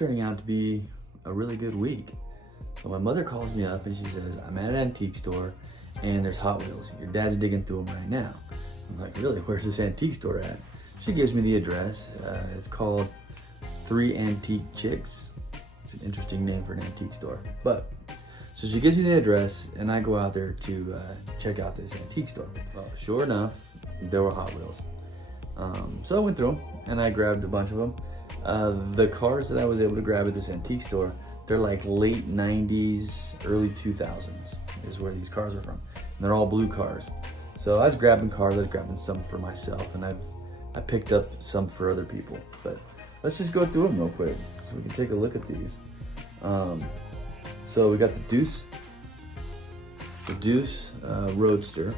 turning out to be a really good week. So my mother calls me up and she says, I'm at an antique store and there's Hot Wheels. Your dad's digging through them right now. I'm like, really? Where's this antique store at? She gives me the address. It's called 3 Antique Chicks. It's an interesting name for an antique store. But, so she gives me the address and I go out there to check out this antique store. Well, sure enough, there were Hot Wheels. So I went through them and I grabbed a bunch of them. The cars that I was able to grab at this antique store, they're like late 90s, early 2000s is where these cars are from. And they're all blue cars. So I was grabbing cars, I was grabbing some for myself, and I picked up some for other people. But let's just go through them real quick so we can take a look at these. So we got the Deuce Roadster.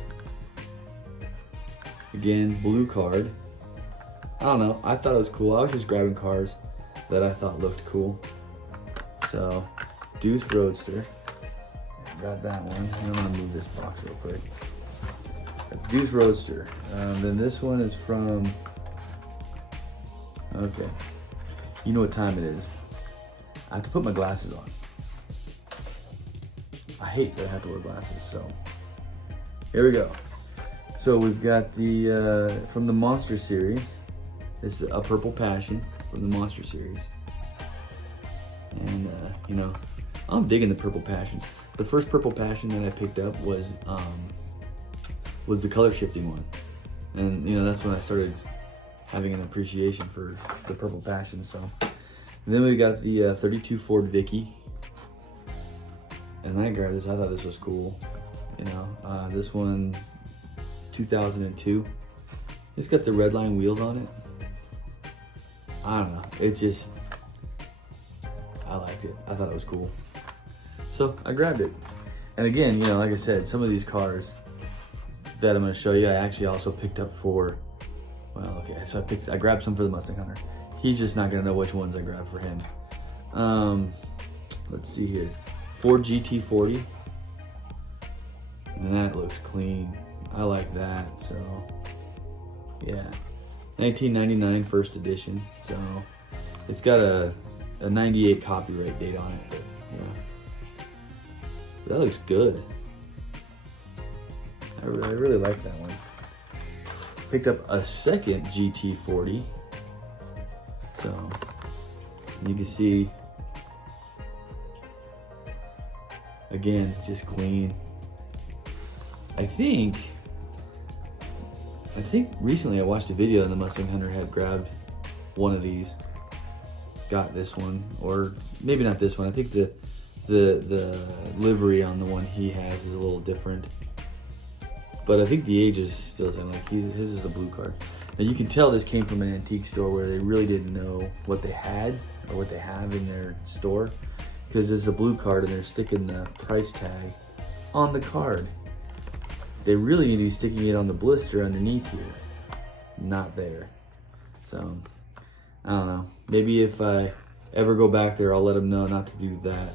Again, blue card. I don't know, I thought it was cool. I was just grabbing cars that I thought looked cool. So, Deuce Roadster. Got that one. I'm gonna move this box real quick. Got the Deuce Roadster. Then this one is from, okay. You know what time it is. I have to put my glasses on. I hate that I have to wear glasses, so. Here we go. So we've got the, from the Monster series. This is a Purple Passion from the Monster series. And, you know, I'm digging the Purple Passion. The first Purple Passion that I picked up was the color shifting one. And, you know, that's when I started having an appreciation for the Purple Passion, so. And then we got the 32 Ford Vicky. And I grabbed this, I thought this was cool. You know, this one, 2002. It's got the red line wheels on it. I don't know, it just, I liked it. I thought it was cool. So I grabbed it. And again, you know, like I said, some of these cars that I'm gonna show you, I actually also picked up for, well, okay, so I grabbed some for the Mustang Hunter. He's just not gonna know which ones I grabbed for him. Let's see here. Ford GT40. And that looks clean. I like that, so yeah. 1999 first edition, so it's got a 98 copyright date on it, but yeah, that looks good. I really like that one. Picked up a second GT40, so you can see, again, just clean. I think recently I watched a video and the Mustang Hunter had grabbed one of these, got this one, or maybe not this one. I think the livery on the one he has is a little different, but I think the age is still the same. Like his is a blue card. Now you can tell this came from an antique store where they really didn't know what they had or what they have in their store, because it's a blue card and they're sticking the price tag on the card. They really need to be sticking it on the blister underneath here, not there. So, I don't know. Maybe if I ever go back there, I'll let them know not to do that.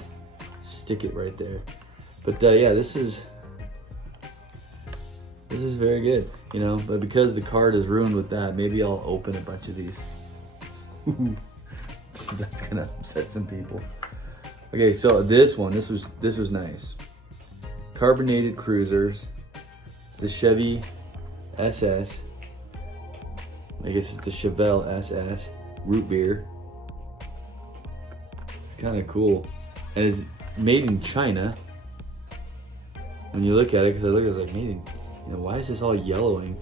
Stick it right there. But yeah, this is very good, you know. But because the card is ruined with that, maybe I'll open a bunch of these. That's gonna upset some people. Okay, so this was nice. Carbonated Cruisers. The Chevy SS, I guess it's the Chevelle SS, root beer. It's kind of cool. And it's made in China. When you look at it, because I look at it, it's like made in, you know, why is this all yellowing?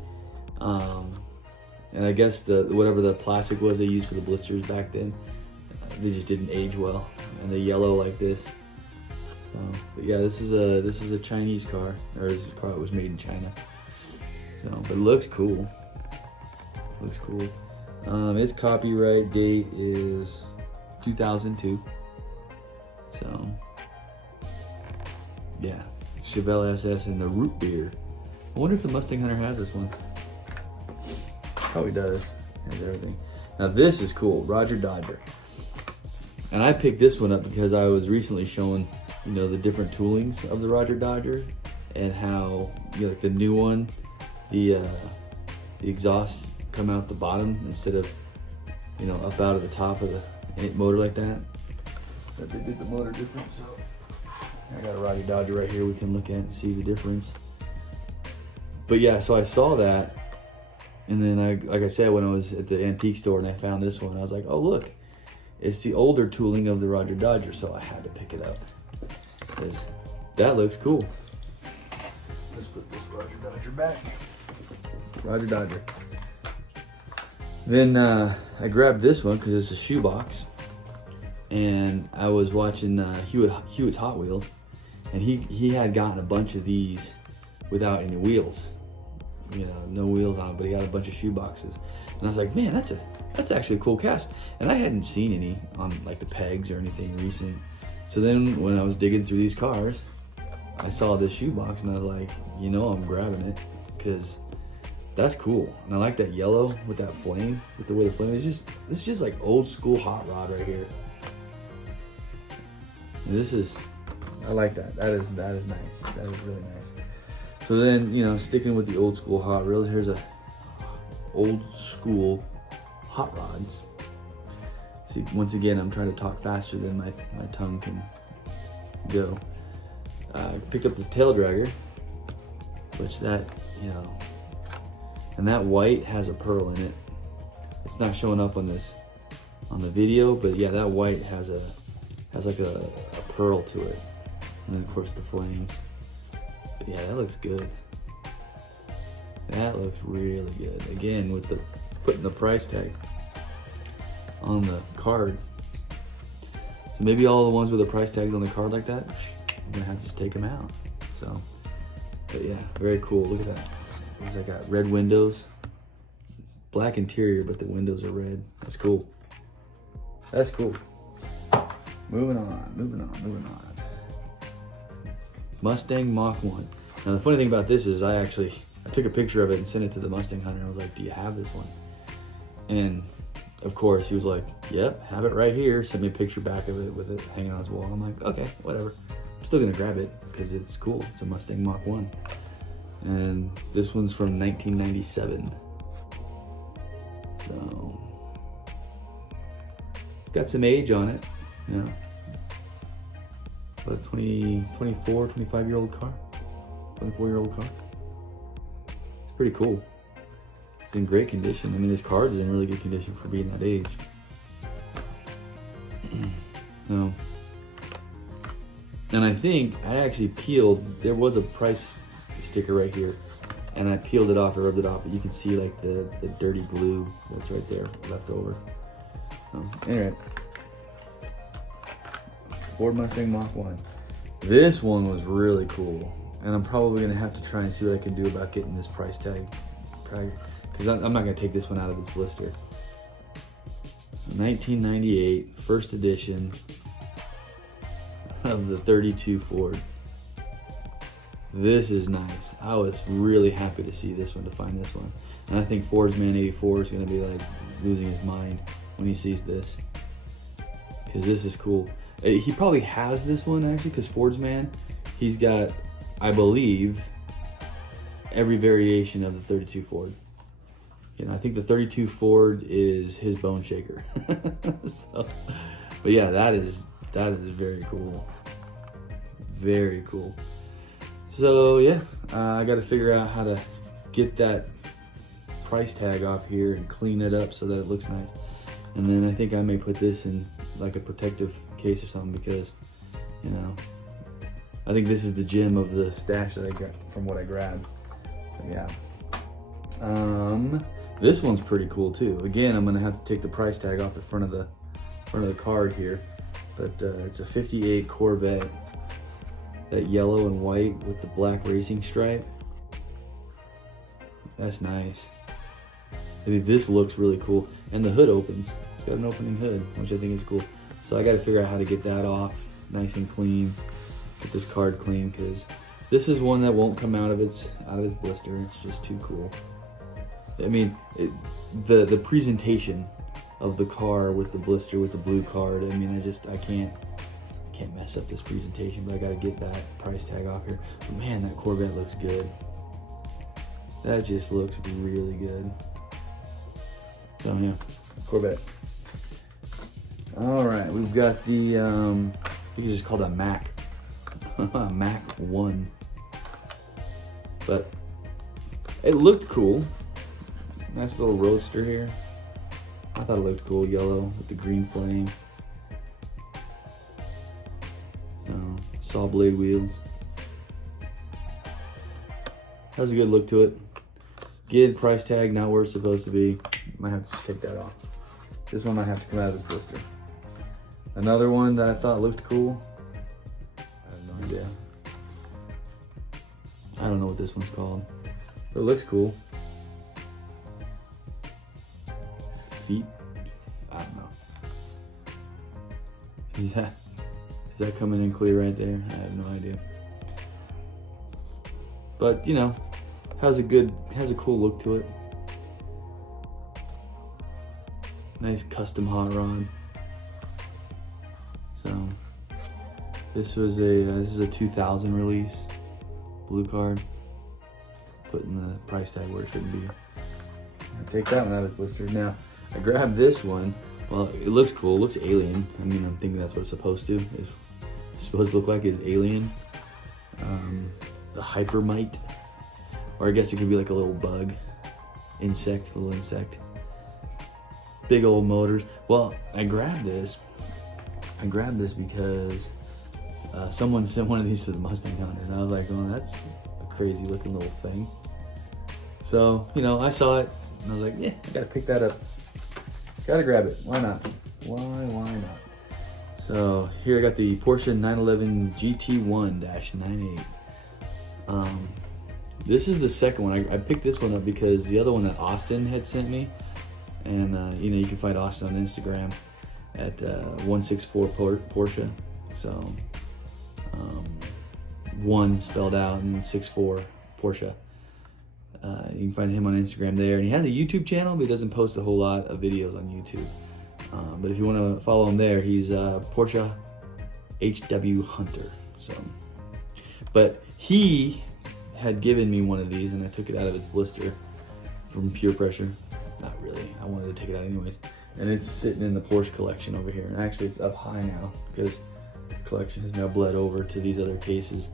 And I guess whatever the plastic was they used for the blisters back then, they just didn't age well. And they yellow like this. But yeah, this is a Chinese car, or this is a car that was made in China. So, but it looks cool. Looks cool. Its copyright date is 2002. So yeah, Chevelle SS and the root beer. I wonder if the Mustang Hunter has this one. Probably does. Has everything. Now this is cool, Roger Dodger. And I picked this one up because I was recently showing, you know, the different toolings of the Roger Dodger and how, you know, like the new one, the exhausts come out the bottom instead of, you know, up out of the top of the motor like that. that they did the motor different. So I got a Roddy Dodger right here we can look at and see the difference. But yeah, so I saw that, and then like I said, when I was at the antique store and I found this one, I was like, oh look, it's the older tooling of the Roger Dodger, so I had to pick it up because that looks cool. Let's put this Roger Dodger back. Roger Dodger. Then I grabbed this one because it's a shoebox, and I was watching Hewitt's Hot Wheels, and he had gotten a bunch of these without any wheels, you know, no wheels on it, but he got a bunch of shoe boxes, and I was like, man, that's actually a cool cast, and I hadn't seen any on like the pegs or anything recent. So then when I was digging through these cars, I saw this shoe box, and I was like, you know, I'm grabbing it because that's cool, and I like that yellow with that flame, with the way the flame is. This is just like old school hot rod right here. And I like that. That is nice. That is really nice. So then, you know, sticking with the old school hot reels, here's a old school hot rods. See, once again, I'm trying to talk faster than my tongue can go. I picked up this tail dragger, which that, you know, and that white has a pearl in it. It's not showing up on the video, but yeah, that white has like a pearl to it. And then of course the flame. But yeah, that looks good. That looks really good. Again, with putting the price tag on the card. So maybe all the ones with the price tags on the card like that, I'm gonna have to just take them out. So, but yeah, very cool. Look at that. I got red windows, black interior, but the windows are red. That's cool. That's cool. Moving on. Mustang Mach 1. Now the funny thing about this is I took a picture of it and sent it to the Mustang hunter. I was like, do you have this one? And of course he was like, yep, have it right here. Sent me a picture back of it with it hanging on his wall. I'm like, okay, whatever. I'm still gonna grab it because it's cool. It's a Mustang Mach 1. And this one's from 1997. So it's got some age on it, you know. But 24, 25-year-old car, 24-year-old car. It's pretty cool. It's in great condition. I mean, this card is in really good condition for being that age. No. And I think I actually peeled, there was a price sticker right here, and I peeled it off, I rubbed it off, but you can see like the dirty glue that's right there left over. Anyway, Ford Mustang Mach 1. This one was really cool, and I'm probably gonna have to try and see what I can do about getting this price tag, because I'm not gonna take this one out of this blister. 1998, first edition of the 32 Ford. This is nice. I was really happy to see this one, to find this one. And I think Fordsman 84 is gonna be like losing his mind when he sees this, because this is cool. He probably has this one actually, because Fordsman, he's got, I believe, every variation of the 32 Ford. You know, I think the 32 Ford is his bone shaker. So, but yeah, that is very cool. Very cool. So yeah, I got to figure out how to get that price tag off here and clean it up so that it looks nice. And then I think I may put this in like a protective case or something, because, you know, I think this is the gem of the stash that I got from what I grabbed. But yeah. This one's pretty cool too. Again, I'm gonna have to take the price tag off the front of the card here, but it's a 58 Corvette, that yellow and white with the black racing stripe. That's nice. I mean, this looks really cool, and the hood opens. It's got an opening hood, which I think is cool. So I got to figure out how to get that off nice and clean, get this card clean, because this is one that won't come out of its blister. It's just too cool. I mean, the presentation of the car with the blister, with the blue card, I mean, I can't mess up this presentation, but I got to get that price tag off here. But man, that Corvette looks good. That just looks really good. So yeah, Corvette. All right, we've got the, I think it's just called a Mach. Mach 1. But it looked cool. Nice little roadster here. I thought it looked cool, yellow with the green flame. So, saw blade wheels. Has a good look to it. Good price tag, not where it's supposed to be. Might have to just take that off. This one might have to come out of this blister. Another one that I thought looked cool. I have no idea. I don't know what this one's called. But it looks cool. Feet? I don't know. Is that coming in clear right there? I have no idea. But, you know, has a cool look to it. Nice custom hot rod. So, this is a 2000 release. Blue card. Putting the price tag where it shouldn't be. I'll take that one out of its blister. Now, I grabbed this one. Well, it looks cool. It looks alien. I mean, I'm thinking that's what it's supposed to. It's supposed to look like is alien. The Hypermite. Or I guess it could be like a little bug. Little insect. Big old motors. Well, I grabbed this because someone sent one of these to the Mustang Hunter. And I was like, oh, that's a crazy looking little thing. So, you know, I saw it. And I was like, yeah, I gotta pick that up. Gotta grab it. Why not? Why not? So here I got the Porsche 911 GT1-98. This is the second one. I picked this one up because the other one that Austin had sent me, and you know, you can find Austin on Instagram at 164 Porsche. So 1 spelled out and then 64 Porsche. You can find him on Instagram there, and he has a YouTube channel, but he doesn't post a whole lot of videos on YouTube. But if you want to follow him there, he's Porsche HW Hunter. So, but he had given me one of these, and I took it out of its blister from pure pressure. Not really. I wanted to take it out anyways. And it's sitting in the Porsche collection over here. And actually, it's up high now because the collection has now bled over to these other cases.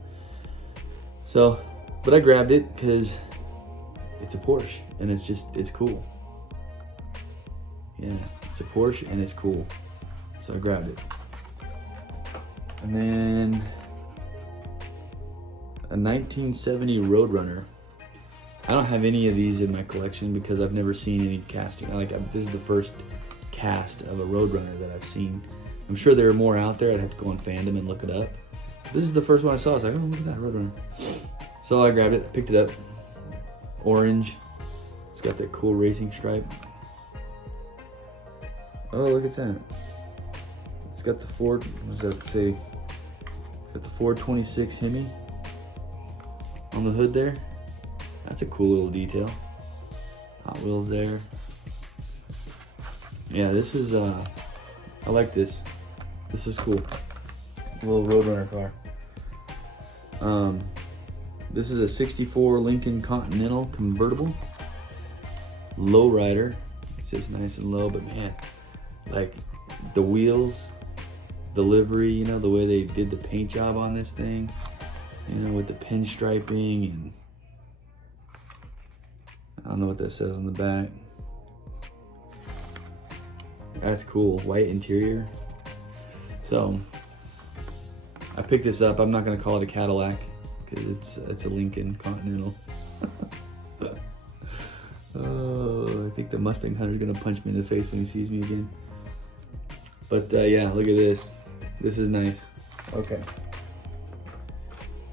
So, but I grabbed it because it's a Porsche, and it's cool. Yeah, it's a Porsche, and it's cool. So I grabbed it. And then a 1970 Roadrunner. I don't have any of these in my collection because I've never seen any casting. This is the first cast of a Roadrunner that I've seen. I'm sure there are more out there. I'd have to go on Fandom and look it up. This is the first one I saw. I was like, oh, look at that Roadrunner. So I grabbed it, picked it up. Orange. It's got that cool racing stripe. Oh, look at that. It's got the Ford, what does that say? It's got the Ford 26 Hemi on the hood there. That's a cool little detail. Hot Wheels there. Yeah, this is, I like this. This is cool. A little Roadrunner car. This is a 64 Lincoln Continental Convertible. Lowrider. It says nice and low, but man, like the wheels, the livery, you know, the way they did the paint job on this thing, you know, with the pinstriping, and I don't know what that says on the back. That's cool. White interior. So I picked this up. I'm not gonna call it a Cadillac because it's a Lincoln Continental. Oh, I think the Mustang Hunter's gonna punch me in the face when he sees me again. But yeah, look at this. This is nice. Okay.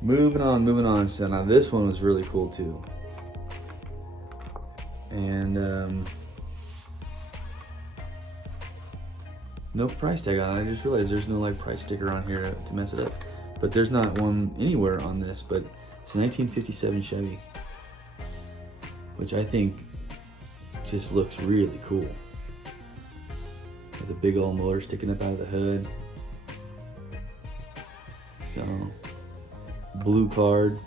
Moving on. So now this one was really cool too. And no price tag on it. I just realized there's no like price sticker on here to mess it up. But there's not one anywhere on this, but it's a 1957 Chevy, which I think just looks really cool. With a big old motor sticking up out of the hood. So, blue card.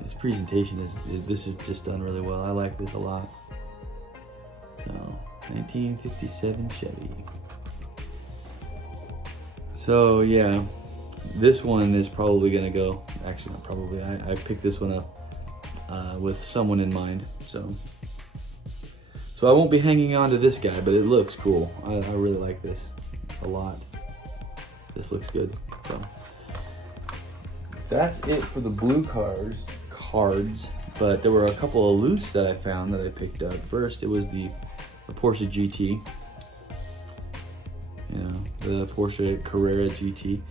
This presentation this is just done really well. I like this a lot. So, 1957 Chevy. So yeah, this one is probably gonna go, actually not probably, I picked this one up with someone in mind. So I won't be hanging on to this guy, but it looks cool. I really like this a lot. This looks good. So that's it for the blue cards, but there were a couple of loose that I found that I picked up. First, it was the Porsche GT. You know, the Porsche Carrera GT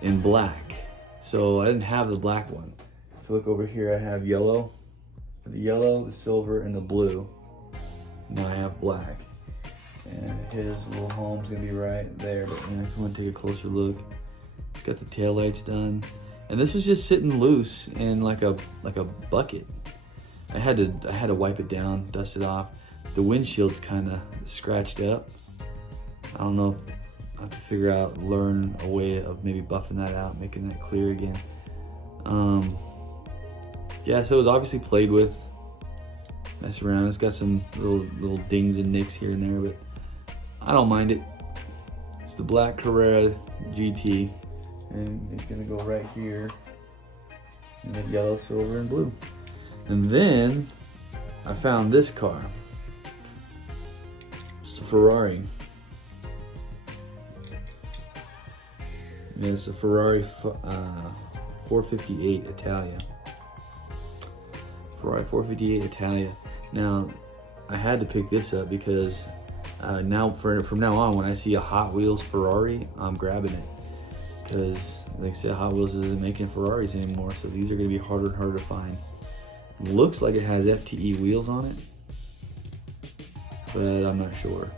in black. So I didn't have the black one. If you look over here, I have yellow, the silver, and the blue. Now I have black. And his little home's gonna be right there, but if you want to take a closer look, it's got the taillights done. And this was just sitting loose in like a bucket. I had to wipe it down, dust it off. The windshield's kind of scratched up. I don't know if I have to learn a way of maybe buffing that out, making that clear again. Yeah, so it was obviously played with, mess around. It's got some little dings and nicks here and there, but I don't mind it. It's the black Carrera GT, and it's gonna go right here in the yellow, silver, and blue. And then I found this car. It's a Ferrari. Yeah, it's a Ferrari 458 Italia. Ferrari 458 Italia. Now, I had to pick this up because from now on, when I see a Hot Wheels Ferrari, I'm grabbing it. Because, like I said, Hot Wheels isn't making Ferraris anymore, so these are going to be harder and harder to find. Looks like it has FTE wheels on it, but I'm not sure.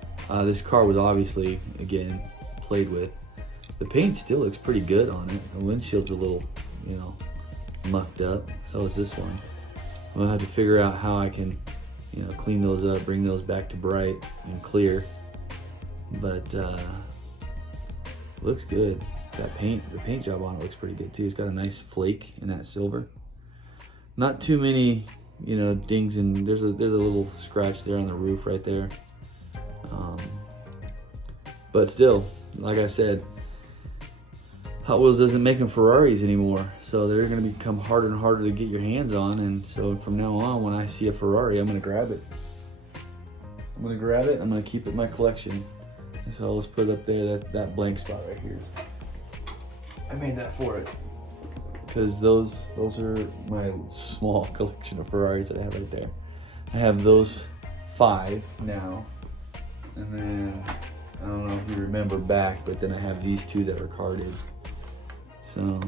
This car was obviously, again, played with. The paint still looks pretty good on it. The windshield's a little, mucked up. So is this one. I'm gonna have to figure out how I can, clean those up, bring those back to bright and clear. But looks good. The paint job on it looks pretty good too. It's got a nice flake in that silver. Not too many, dings, and there's a little scratch there on the roof right there. But still, like I said, Hot Wheels isn't making Ferraris anymore, so they're going to become harder and harder to get your hands on. And so from now on, when I see a Ferrari, I'm going to grab it. I'm going to keep it in my collection. And so let's put it up there, that blank spot right here. I made that for it because those are my small collection of Ferraris that I have right there. I have those 5 now, and then I don't know if you remember back, but then I have these 2 that are carded. So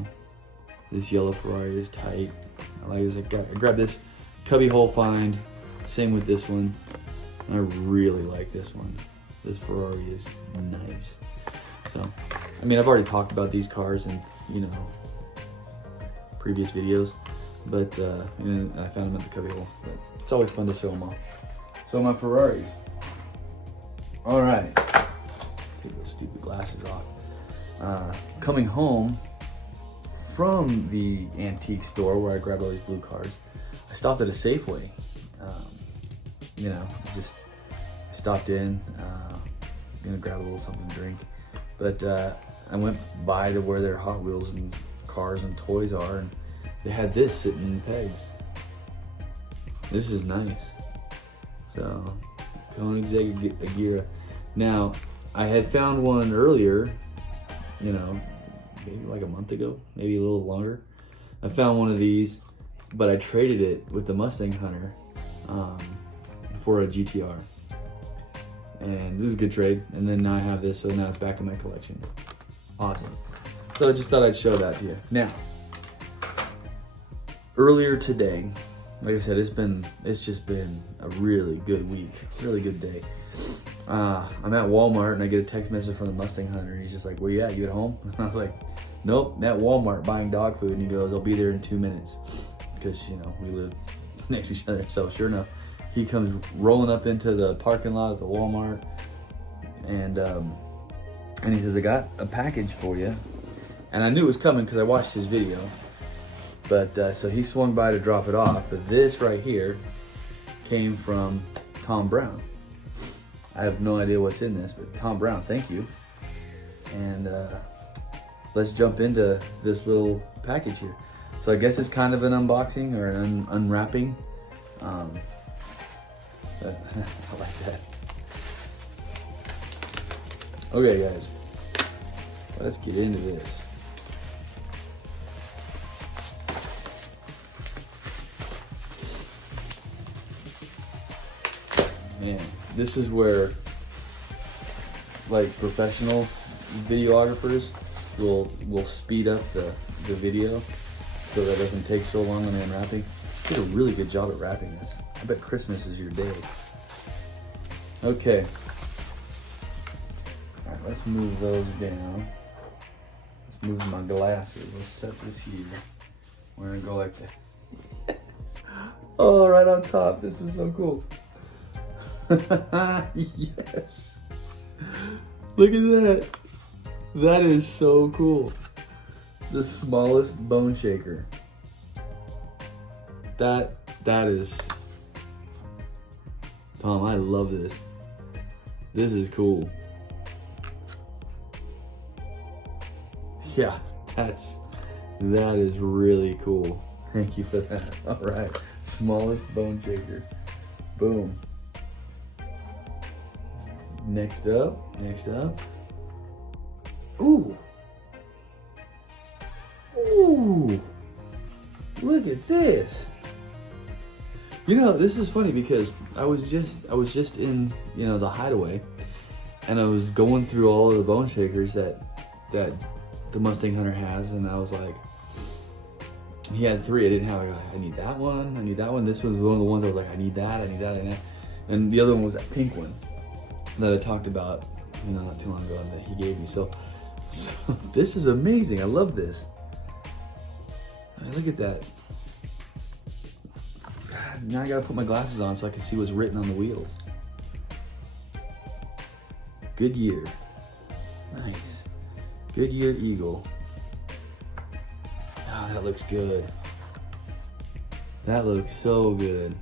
this yellow Ferrari is tight. I like this. I grabbed this cubby hole find. Same with this one. I really like this one. This Ferrari is nice. So, I mean, I've already talked about these cars in, previous videos, but I found them at the cubby hole. But it's always fun to show them off. So my Ferraris. All right. Take those stupid glasses off. Coming home from the antique store where I grabbed all these blue cars, I stopped at a Safeway. Just stopped in, gonna grab a little something to drink. But I went by to where their Hot Wheels and cars and toys are, and they had this sitting in pegs. This is nice. So, Koenigsegg Agera. Now, I had found one earlier, maybe like a month ago, maybe a little longer. I found one of these, but I traded it with the Mustang Hunter for a GTR. And this is a good trade. And then now I have this, so now it's back in my collection. Awesome. So I just thought I'd show that to you. Now, earlier today, like I said, it's just been a really good week, really good day. I'm at Walmart and I get a text message from the Mustang Hunter, and he's just like, "Where you at? You at home?" And I was like, "Nope, at Walmart buying dog food." And he goes, "I'll be there in 2 minutes," because we live next to each other. So sure enough, he comes rolling up into the parking lot at the Walmart, and he says, "I got a package for you." And I knew it was coming because I watched his video. But so he swung by to drop it off. But this right here came from Tom Brown. I have no idea what's in this, but Tom Brown, thank you. And let's jump into this little package here. So I guess it's kind of an unboxing or an unwrapping. I like that. Okay, guys, let's get into this. Man, this is where like professional videographers will speed up the video so that it doesn't take so long on the unwrapping. You did a really good job at wrapping this. I bet Christmas is your day. Okay. All right, let's move those down. Let's move my glasses. Let's set this here. We're gonna go like that. Oh, right on top. This is so cool. Yes. Look at that. That is so cool. The smallest bone shaker. That is, Tom, I love this. This is cool. Yeah, that is really cool. Thank you for that. All right, smallest bone shaker. Boom. Next up. Ooh. Look at this. You know, this is funny because I was just in, you know, the Hideaway, and I was going through all of the bone shakers that the Mustang Hunter has, and I was like, he had 3. I didn't have. I need that one. I need that one. This was one of the ones I was like, I need that. And the other one was that pink one that I talked about, you know, not too long ago, and that he gave me. So this is amazing. I love this. I mean, look at that. God, now I gotta put my glasses on so I can see what's written on the wheels. Goodyear. Nice. Goodyear Eagle. Oh, that looks good. That looks so good.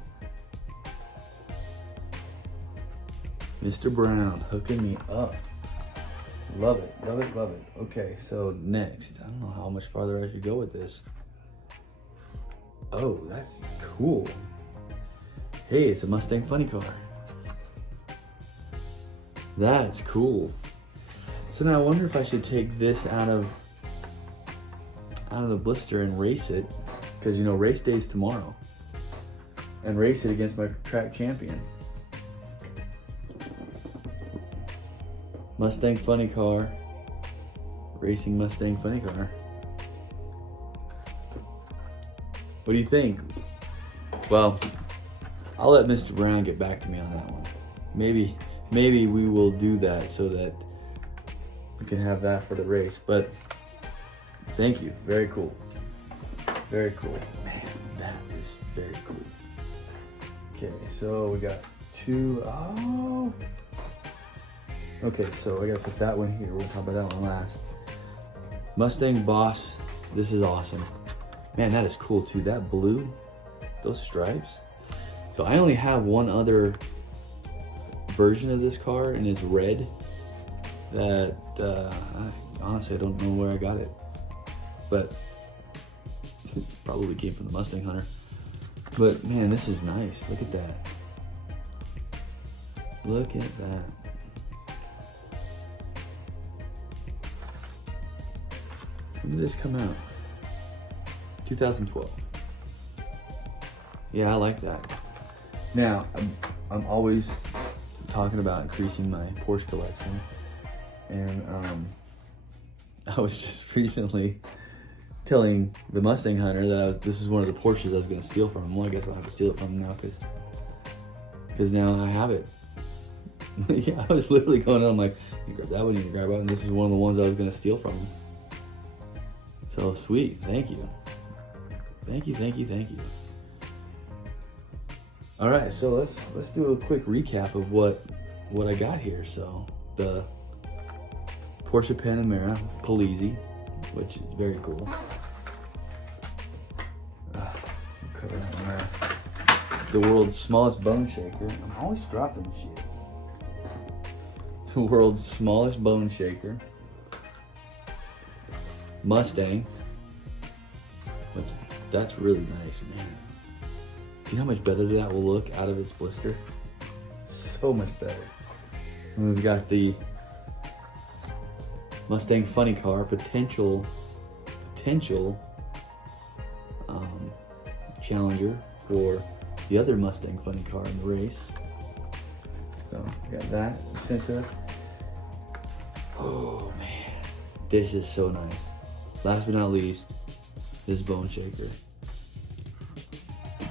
Mr. Brown hooking me up. Love it. Okay, so next, I don't know how much farther I should go with this. Oh, that's cool. Hey, it's a Mustang funny car. That's cool. So now I wonder if I should take this out of the blister and race it, because you know race day's tomorrow, and race it against my track champion. Mustang funny car, racing Mustang funny car. What do you think? Well, I'll let Mr. Brown get back to me on that one. Maybe we will do that so that we can have that for the race. But thank you. Very cool. Very cool. Man, that is very cool. Okay, so we got 2. Oh. Okay, so I gotta put that one here. We'll talk about that one last. Mustang Boss. This is awesome. Man, that is cool too. That blue, those stripes. So I only have one other version of this car, and it's red. That honestly, I don't know where I got it, but it probably came from the Mustang Hunter. But man, this is nice. Look at that. Look at that. When did this come out? 2012. Yeah, I like that. Now, I'm always talking about increasing my Porsche collection, and I was just recently telling the Mustang Hunter that this is one of the Porsches I was going to steal from him. Well, I guess I'll have to steal it from him now because now I have it. Yeah, I was literally going on, I'm like, you grab that one, you grab that one, and this is one of the ones I was going to steal from him. So sweet, thank you. Thank you. All right, so let's do a quick recap of what I got here. So the Porsche Panamera Polizzi, which is very cool. Cover that one there. The world's smallest bone shaker. I'm always dropping shit. The world's smallest bone shaker. Mustang. That's really nice, man. Do you know how much better that will look out of its blister? So much better. And we've got the Mustang funny car, potential challenger for the other Mustang funny car in the race. So we got that sent to us. Oh man, this is so nice. Last but not least, this bone shaker.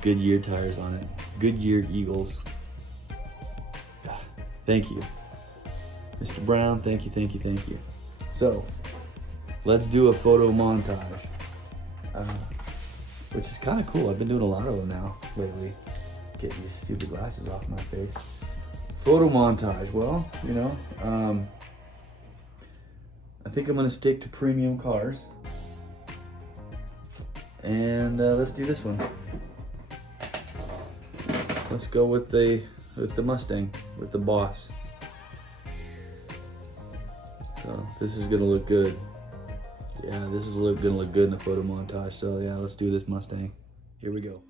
Goodyear tires on it. Goodyear Eagles. Thank you, Mr. Brown. Thank you. So let's do a photo montage, which is kind of cool. I've been doing a lot of them now lately. Get these stupid glasses off my face. Photo montage. Well, you know, I think I'm gonna stick to premium cars, and let's do this one. Let's go with the Mustang, with the boss. So this is gonna look good. Yeah, this is gonna look good in the photo montage. So yeah, let's do this Mustang. Here we go.